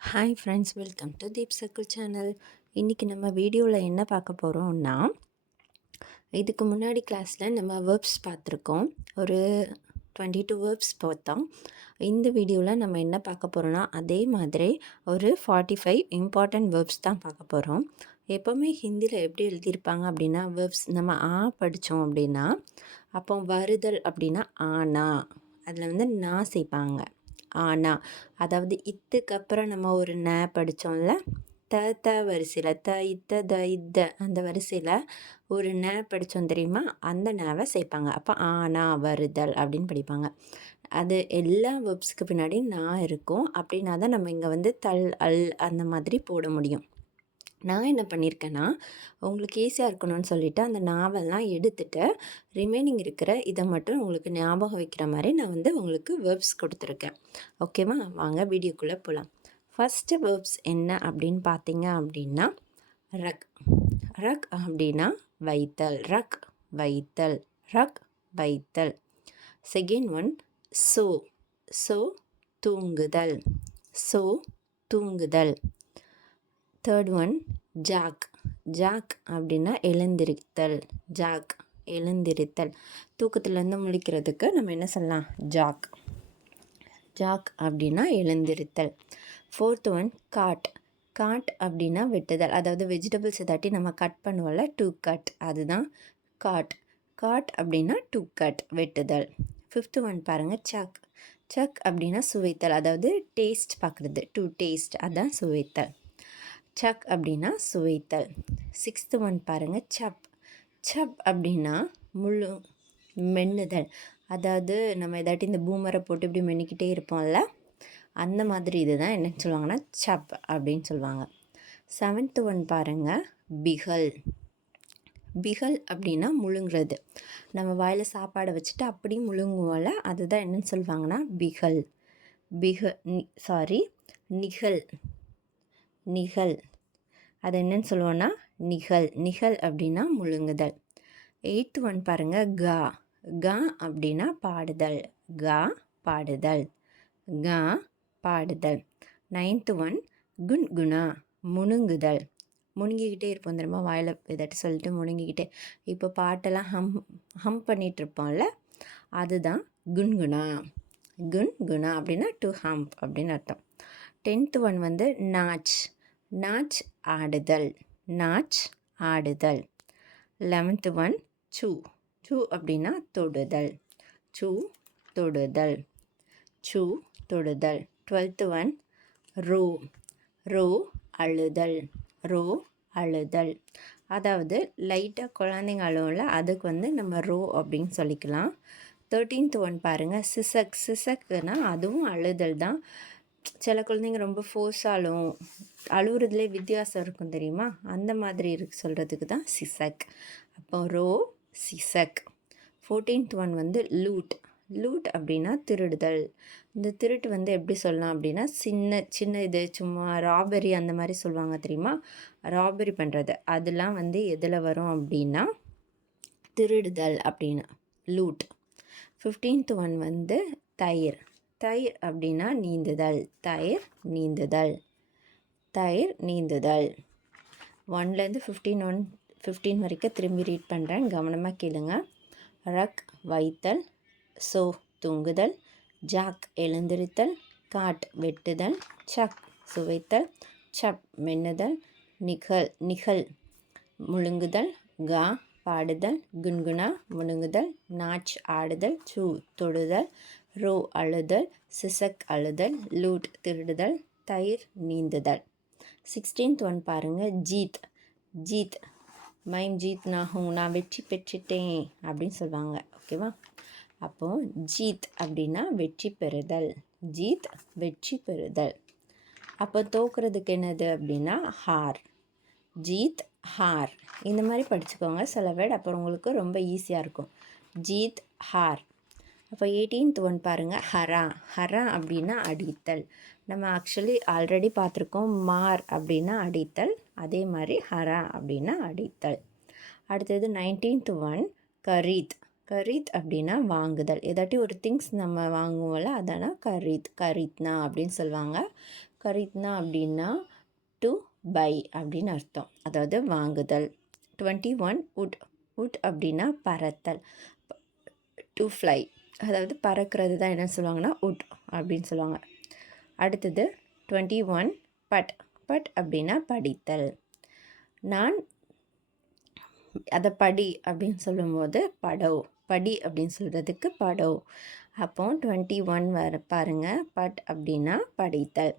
Hi friends, welcome to Deep circle channel. இன்றைக்கி நம்ம வீடியோவில் என்ன பார்க்க போகிறோம்னா, இதுக்கு முன்னாடி கிளாஸில் நம்ம வேர்ப்ஸ் பார்த்துருக்கோம். ஒரு 22 வேர்ப்ஸ் பார்த்தோம். இந்த வீடியோவில் நம்ம என்ன பார்க்க போகிறோன்னா, அதே மாதிரி ஒரு 45 இம்பார்ட்டண்ட் வேர்ப்ஸ் தான் பார்க்க போகிறோம். எப்போவுமே ஹிந்தியில் எப்படி எழுதியிருப்பாங்க அப்படின்னா, வேர்ப்ஸ் நம்ம படித்தோம் அப்படின்னா, அப்போ வருதல் அப்படின்னா ஆனா, அதில் வந்து நான் சேர்ப்பாங்க. ஆனா, அதாவது இத்துக்கு அப்புறம் நம்ம ஒரு ந படித்தோம்ல, த வரிசையில் இத்த த இத்த அந்த வரிசையில் ஒரு ந படித்தோம் தெரியுமா, அந்த நவை சேர்ப்பாங்க. அப்போ ஆனா வருதல் அப்படின்னு படிப்பாங்க. அது எல்லா வேர்ப்ஸுக்கு பின்னாடி நான் இருக்கும். அப்படின்னா தான் நம்ம இங்கே வந்து தல் அல் அந்த மாதிரி போட முடியும். நான் என்ன பண்ணியிருக்கேன்னா, உங்களுக்கு ஈஸியாக இருக்கணும்னு சொல்லிவிட்டு அந்த நாவெல்லாம் எடுத்துகிட்டு ரிமைனிங் இருக்கிற இதை மட்டும் உங்களுக்கு ஞாபகம் வைக்கிற மாதிரி நான் வந்து உங்களுக்கு வேர்ப்ஸ் கொடுத்துருக்கேன். ஓகேவா? வாங்க வீடியோக்குள்ளே போகலாம். ஃபஸ்ட்டு வேர்ப்ஸ் என்ன அப்படின்னு பார்த்தீங்க அப்படின்னா, ரக். ரக் அப்படின்னா வைத்தல். ரக் வைத்தல். ரக் வைத்தல். செகண்ட் ஒன் சோ. சோ தூங்குதல். சோ தூங்குதல். தேர்ட் ஒன் ஜாக். ஜாக் அப்படின்னா எழுந்திருத்தல். ஜாக் எழுந்திருத்தல். தூக்கத்துலேருந்து முழிக்கிறதுக்கு நம்ம என்ன சொல்லலாம்? ஜாக். ஜாக் அப்படின்னா எழுந்திருத்தல். Fourth one cut. காட் அப்படின்னா வெட்டுதல். அதாவது வெஜிடபிள்ஸ் ஏதாட்டி நம்ம கட் பண்ணுவோம்ல, டு கட், அதுதான் காட். காட் அப்படின்னா டு கட், வெட்டுதல். ஃபிஃப்த் ஒன் பாருங்கள், சக். சக் அப்படின்னா சுவைத்தல். அதாவது டேஸ்ட் பார்க்குறது, டு டேஸ்ட், அதான் சுவைத்தல். சக் அப்படின்னா சுவைத்தல். சிக்ஸ்த்து ஒன் பாருங்கள், சப். சப் அப்படின்னா முழு மென்னுதல். அதாவது நம்ம ஏதாட்டி இந்த பூமரை போட்டு இப்படி மென்னிக்கிட்டே இருப்போம்ல, அந்த மாதிரி இதுதான் என்னன்னு சொல்லுவாங்கன்னா சப் அப்படின்னு சொல்லுவாங்க. செவன்த்து ஒன் பாருங்கள், பிகல். பிகல் அப்படின்னா முழுங்குறது. நம்ம வாயில் சாப்பாடை வச்சுட்டு அப்படி முழுங்குவோம்ல, அதுதான் என்னன்னு சொல்லுவாங்கன்னா பிகல். நிகழ். நிகழ், அது என்னன்னு சொல்லுவோன்னா நிகழ். நிகழ் அப்படின்னா முழுங்குதல். எயித்து ஒன் பாருங்கள், கா. கா அப்படின்னா பாடுதல். கா பாடுதல். கா பாடுதல். Ninth one குன்குணா, முணுங்குதல். முணுங்கிக்கிட்டே இருப்போம் தெரியுமா, வாயில் ஏதாட்டி சொல்லிட்டு முணுங்கிக்கிட்டே. இப்போ பாட்டெல்லாம் ஹம் பண்ணிகிட்ருப்போம்ல, அதுதான் குன்குணா. குன்குணா அப்படின்னா டு ஹம்ப் அப்படின்னு அர்த்தம். டென்த்து ஒன் வந்து நாச். நாச் ஆடுதல். நாச் ஆடுதல். 11th ஒன் சூ. சூ அப்படின்னா தொடுதல். சூ தொடுதல். சூ தொடுதல். 12th ஒன் ரோ. ரோ அழுதல். ரோ அழுதல். அதாவது லைட்டாக குழந்தைங்க அழுவும்ல, அதுக்கு வந்து நம்ம ரோ அப்படின்னு சொல்லிக்கலாம். 13th ஒன் பாருங்கள், சிசக். சிசக்குன்னா அதுவும் அழுதல் தான். சில குழந்தைங்க ரொம்ப ஃபோர்ஸாலும் அழுகுறதுலே வித்தியாசம் இருக்கும் தெரியுமா, அந்த மாதிரி சொல்கிறதுக்கு தான் சிசக். அப்போ ரோ சிசக். 14th ஒன் வந்து லூட். லூட் அப்படின்னா திருடுதல். இந்த திருட்டு வந்து எப்படி சொல்லலாம் அப்படின்னா, சின்ன இது சும்மா ராபரி அந்த மாதிரி சொல்லுவாங்க தெரியுமா, ராபரி பண்ணுறது, அதெல்லாம் வந்து எதில் வரும் அப்படின்னா திருடுதல் அப்படின்னு, லூட். 15th ஒன் வந்து தயிர். தயிர் அப்படின்னா நீந்துதல். தயிர் நீந்துதல். தயிர் நீந்துதல். 1லேருந்து 15 வரைக்கும் திரும்பி ரீட் பண்ணுறேன், கவனமாக கேளுங்க. ரக் வைத்தல். சோ தூங்குதல். ஜாக் எழுந்திருத்தல். காட் வெட்டுதல். சக் சுவைத்தல். சப் மென்னுதல். நிகழ் முழுங்குதல். கா பாடுதல். குன்குணா முழுங்குதல். நாச் ஆடுதல். சூ தொடுதல். ரோ அழுதல். சிசக் அழுதல். லூட் திருடுதல். தயிர் நீந்துதல். 16th ஒன் பாருங்கள், ஜீத். ஜீத் மைம் ஜீத் நான் வெற்றி பெற்றுட்டேன் அப்படின்னு சொல்லுவாங்க. ஓகேவா? அப்போது ஜீத் அப்படின்னா வெற்றி பெறுதல். ஜீத் வெற்றி பெறுதல். அப்போ தோக்குறதுக்கு என்னது அப்படின்னா ஹார். ஜீத் ஹார். இந்த மாதிரி படிச்சுக்கோங்க சில வேர்டு, அப்புறம் உங்களுக்கு ரொம்ப ஈஸியாக இருக்கும். ஜீத் ஹார். அப்போ 18th ஒன் பாருங்கள், ஹரா. ஹரா அப்படின்னா அடித்தல். நம்ம ஆக்சுவலி ஆல்ரெடி பார்த்துருக்கோம், மார் அப்படின்னா அடித்தல், அதே மாதிரி ஹரா அப்படின்னா அடித்தல். அடுத்தது 19th ஒன் கரீத். கரீத் அப்படின்னா வாங்குதல். ஏதாட்டி ஒரு திங்ஸ் நம்ம வாங்குவோம்ல, அதனால் கரீத். கரீத்னா அப்படின்னு சொல்லுவாங்க. கரித்னா அப்படின்னா டு பை அப்படின்னு அர்த்தம், அதாவது வாங்குதல். 21 உட். உட் அப்படின்னா பறத்தல், டு ஃப்ளை, அதாவது பறக்கிறது தான் என்ன சொல்லுவாங்கன்னா உட் அப்படின்னு சொல்லுவாங்க. அடுத்தது 21 பட். பட் அப்படின்னா படித்தல். நான் அதை படி அப்படின்னு சொல்லும்போது படோ, படி அப்படின்னு சொல்கிறதுக்கு படோ. அப்போ 21 வர பாருங்கள், பட் அப்படின்னா படித்தல்.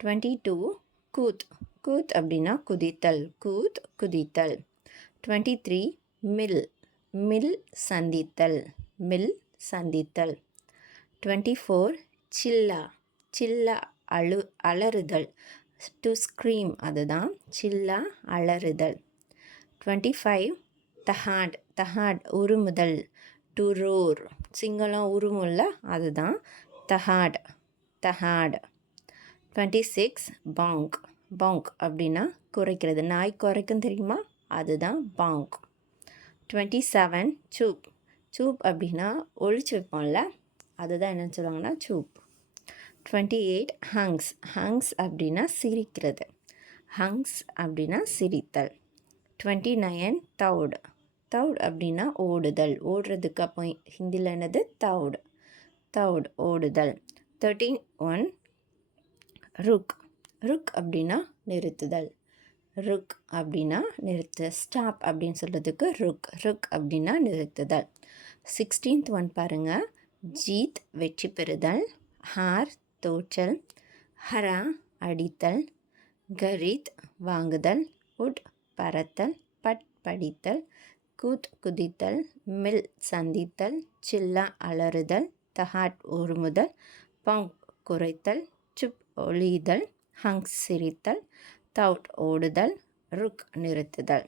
22 கூத். கூத் அப்படின்னா குதித்தல், கூத் குதித்தல். 23 மில். மில் சந்தித்தல், மில் சந்தித்தல். 24 சில்லா. சில்லா அலறுதல், டு ஸ்க்ரீம், அதுதான் சில்லா அலறுதல். 25 தஹாட். தஹாட் உருமுதல், டு ரோர், சிங்களம் உருமுல்ல, அதுதான் தஹாட், தஹாட். 26 பாங்க். பாங்க் அப்படின்னா குறைக்கிறது, நாய் குறைக்கும் தெரியுமா, அதுதான் பாங்க். 27 சூப். சூப் அப்படின்னா ஒழிச்சு வைப்போம்ல, அதுதான் என்னன்னு சொல்லுவாங்கன்னா சூப். 28 ஹங்ஸ். ஹங்ஸ் அப்படின்னா சிரிக்கிறது, ஹங்ஸ் அப்படின்னா சிரித்தல். 29 தவுட். தவுட் அப்படின்னா ஓடுதல், ஓடுறதுக்கு அப்போ ஹிந்தியில் என்னது தவுட், தவுட் ஓடுதல். 31 ருக். ருக் அப்படின்னா நிறுத்துதல், ருக் அப்படின்னா நிறுத்து, ஸ்டாப் அப்படின்னு சொல்கிறதுக்கு ருக். ருக் அப்படின்னா நிறுத்துதல். 16th ஒன் பாருங்கள், ஜீத் வெற்றி பெறுதல், ஹார் தோற்றல், ஹரா அடித்தல், கரீத் வாங்குதல், உட் பறத்தல், பட் படித்தல், கூத் குதித்தல், மில் சந்தித்தல், சில்லா அலறுதல், தஹாட் உருமுதல், பங் குறைத்தல், சுப் ஒளிதல், ஹங்ஸ் சிரித்தல், தவுட் ஓடுதல், ருக் நிறுத்துதல்.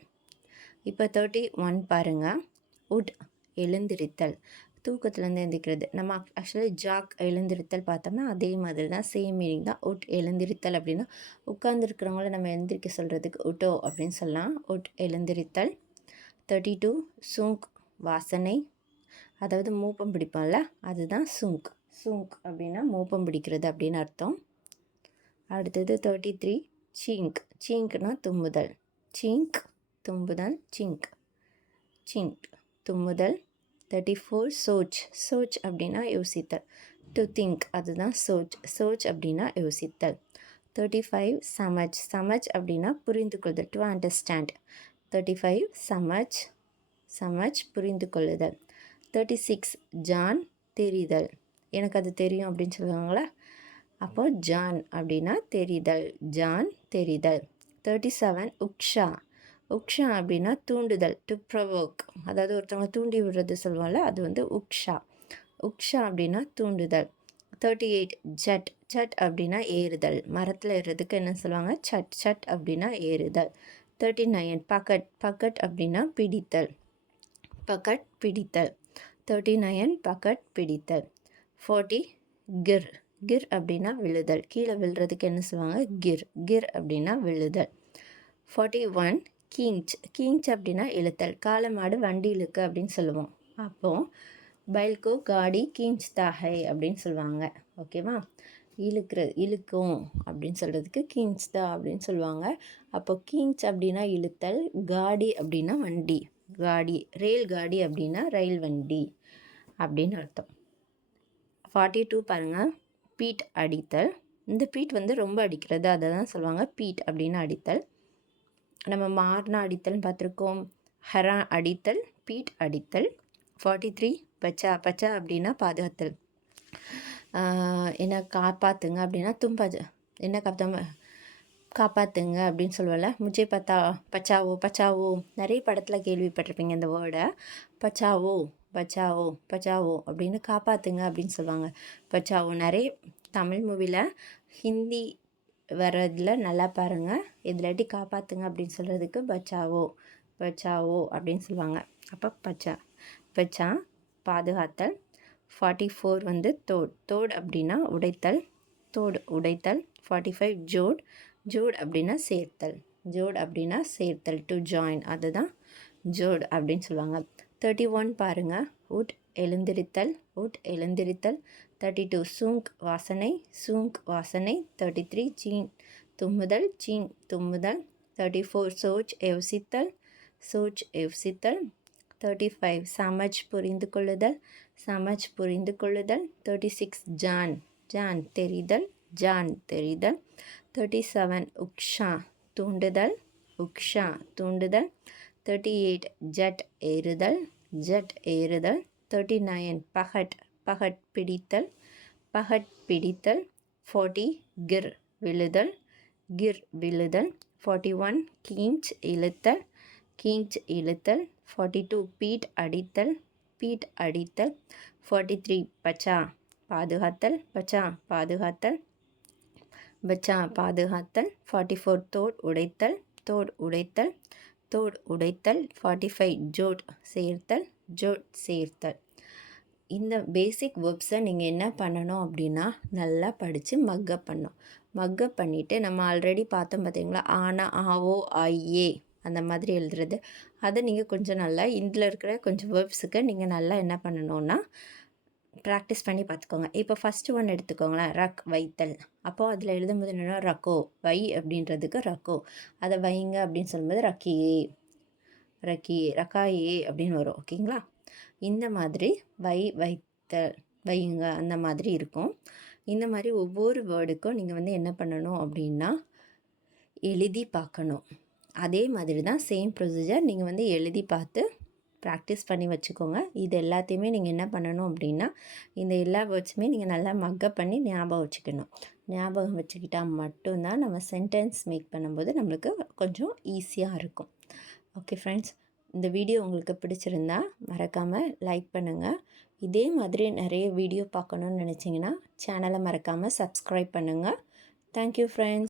இப்போ 31 பாருங்கள், உட் எழுந்திருத்தல், தூக்கத்துலேருந்து எழுந்திருக்கிறது. நம்ம ஆக்சுவலி ஜாக் எழுந்திருத்தல் பார்த்தோம்னா அதே மாதிரி தான், சேம் மீனிங் தான். உட் எழுந்திருத்தல் அப்படின்னா உட்கார்ந்துருக்கிறவங்கள நம்ம எழுந்திரிக்க சொல்கிறதுக்கு உட்டோ அப்படின்னு சொல்லலாம், உட் எழுந்திருத்தல். 32 சூங்க் வாசனை, அதாவது மூப்பம் பிடிப்போம்ல, அதுதான் சூங்க். சூங்க் அப்படின்னா மூப்பம் பிடிக்கிறது அப்படின்னு அர்த்தம். அடுத்தது 33 சீங்க். சீங்க்னா தும்முதல், சீங்க் தும்புதல், சிங்க், சிங்க் தும்முதல். 34 சோச். சோச் அப்படின்னா யோசித்தல், டு திங்க், அதுதான் சோச். சோச் அப்படின்னா யோசித்தல். 35 சமஜ். சமஜ் அப்படின்னா புரிந்து கொள்ளுதல், டு அண்டர்ஸ்டாண்ட். 35 சமஜ். சமஜ் புரிந்து கொள்ளுதல். 36 ஜான் தெரிதல், எனக்கு அது தெரியும் அப்படின்னு சொல்லுவாங்களா, அப்போது ஜான் அப்படின்னா தெரிதல், ஜான் தெரிதல். 37 உக்ஷா. உக்ஷா அப்படின்னா தூண்டுதல், டு ப்ரொவோக், அதாவது ஒருத்தவங்க தூண்டி விடுறது சொல்லுவாங்கள்ல, அது வந்து உக்ஷா. உக்ஷா அப்படின்னா தூண்டுதல். 38 ஜட். ஜட் அப்படின்னா ஏறுதல், மரத்தில் ஏறுறதுக்கு என்ன சொல்லுவாங்க, சட். சட் அப்படின்னா ஏறுதல். 39 பக்கட். பக்கட் அப்படின்னா பிடித்தல், பக்கட் பிடித்தல். 39 பக்கட் பிடித்தல். 40 கிர். கிர் அப்படின்னா விழுதல், கீழே விழுறதுக்கு என்ன சொல்லுவாங்க, கிர். கிர் அப்படின்னா விழுதல். 41 கீஞ்ச். கீஞ்ச் அப்படின்னா இழுத்தல், காளை மாடு வண்டி இழுக்கு அப்படின்னு சொல்லுவோம். அப்போது பைல்கோ காடி கீஞ்ச்தா ஹை அப்படின்னு சொல்லுவாங்க, ஓகேவா. இழுக்கும் அப்படின்னு சொல்கிறதுக்கு கீஞ்ச்தா அப்படின்னு சொல்லுவாங்க. அப்போ கீஞ்ச் அப்படின்னா இழுத்தல், காடி அப்படின்னா வண்டி, காடி. ரயில் காடி அப்படின்னா ரயில் வண்டி அப்படின்னு அர்த்தம். 42 பாருங்கள், பீட் அடித்தல். இந்த பீட் வந்து ரொம்ப அடிக்கிறது, அதை தான் சொல்லுவாங்க பீட் அப்படின்னு அடித்தல். நம்ம மார்னா அடித்தல்னு பார்த்துருக்கோம், ஹரா அடித்தல், பீட் அடித்தல். 43 பச்சா. பச்சா அப்படின்னா பாதுகாத்தல், என்ன காப்பாற்றுங்க அப்படின்னா என்ன காப்பாற்றுங்க அப்படின்னு சொல்லுவல, முஜே பச்சாவோ. பச்சாவோ நிறைய படத்தில் கேள்விப்பட்டிருப்பீங்க இந்த வேர்டை, பச்சாவோ பச்சாவோ பச்சாவோ அப்படின்னு காப்பாற்றுங்க அப்படின்னு சொல்லுவாங்க. பச்சாவோ நிறைய தமிழ் மூவியில், ஹிந்தி வர்றதில் நல்லா பாருங்கள், இதிலாட்டி காப்பாற்றுங்க அப்படின்னு சொல்கிறதுக்கு பச்சாவோ, பச்சாவோ அப்படின்னு சொல்லுவாங்க. அப்போ பச்சா. பச்சா பாதுகாத்தல். 44 வந்து தோட். தோட் அப்படின்னா உடைத்தல், தோடு உடைத்தல். 45 ஜோட். ஜோட் அப்படின்னா சேர்த்தல், ஜோட் அப்படின்னா சேர்த்தல், டு ஜாயின், அதுதான் ஜோட் அப்படின்னு சொல்லுவாங்க. 31 பாருங்கள், உட் எழுந்திருத்தல். உட் எழுந்திருத்தல். 32 சூங்க் வாசனை 33 சீன் தும்முதல் 34 சோச் யோசித்தல் 35 சமஜ் புரிந்து கொள்ளுதல் 36 ஜான் தெரிதல் 37 உக்ஷா தூண்டுதல் 38 ஜட் ஏறுதல் 39 பகட் பிடித்தல் 40 கிர் விழுதல் 41 கீஞ்ச் இழுத்தல் 42 பீட் அடித்தல் 43 பச்சா பாதுகாத்தல் 44 தோடு உடைத்தல் 45 ஜோட் சேர்த்தல். இந்த பேசிக் வேர்ப்ஸை நீங்கள் என்ன பண்ணணும் அப்படின்னா நல்லா படித்து மக்கப் பண்ணணும். மக்கப் பண்ணிவிட்டு நம்ம ஆல்ரெடி பார்த்தோம் பார்த்தீங்களா, ஆனா ஆவோ ஐயே அந்த மாதிரி எழுதுறது, அதை நீங்கள் கொஞ்சம் நல்லா இதில் இருக்கிற கொஞ்சம் வேர்ப்ஸுக்கு நீங்கள் நல்லா என்ன பண்ணணுன்னா ப்ராக்டிஸ் பண்ணி பார்த்துக்கோங்க. இப்போ ஃபஸ்ட்டு ஒன் எடுத்துக்கோங்களேன், வைத்தல். அப்போது அதில் எழுதும்போது என்னென்னா ரக்கோ, வை அப்படின்றதுக்கு ரக்கோ, அதை வைங்க அப்படின்னு சொல்லும்போது ரக்காயே அப்படின்னு வரும். ஓகேங்களா? இந்த மாதிரி வைத்தல் வைங்க அந்த மாதிரி இருக்கும். இந்த மாதிரி ஒவ்வொரு வேர்டுக்கும் நீங்கள் வந்து என்ன பண்ணணும் அப்படின்னா எழுதி பார்க்கணும். அதே மாதிரி தான் சேம் ப்ரொசீஜர் நீங்கள் வந்து எழுதி பார்த்து ப்ராக்டிஸ் பண்ணி வச்சுக்கோங்க. இது எல்லாத்தையுமே நீங்கள் என்ன பண்ணணும் அப்படின்னா இந்த எல்லா வேர்ட்ஸுமே நீங்கள் நல்லா மக்கப் பண்ணி ஞாபகம் வச்சுக்கிட்டால் மட்டும்தான் நம்ம சென்டென்ஸ் மேக் பண்ணும்போது நம்மளுக்கு கொஞ்சம் ஈஸியாக இருக்கும். ஓகே ஃப்ரெண்ட்ஸ், இந்த வீடியோ உங்களுக்கு பிடிச்சிருந்தா மறக்காமல் லைக் பண்ணுங்கள். இதே மாதிரி நிறைய வீடியோ பார்க்கணுன்னு நினச்சிங்கன்னா சேனலை மறக்காமல் சப்ஸ்கிரைப் பண்ணுங்கள். Thank you friends.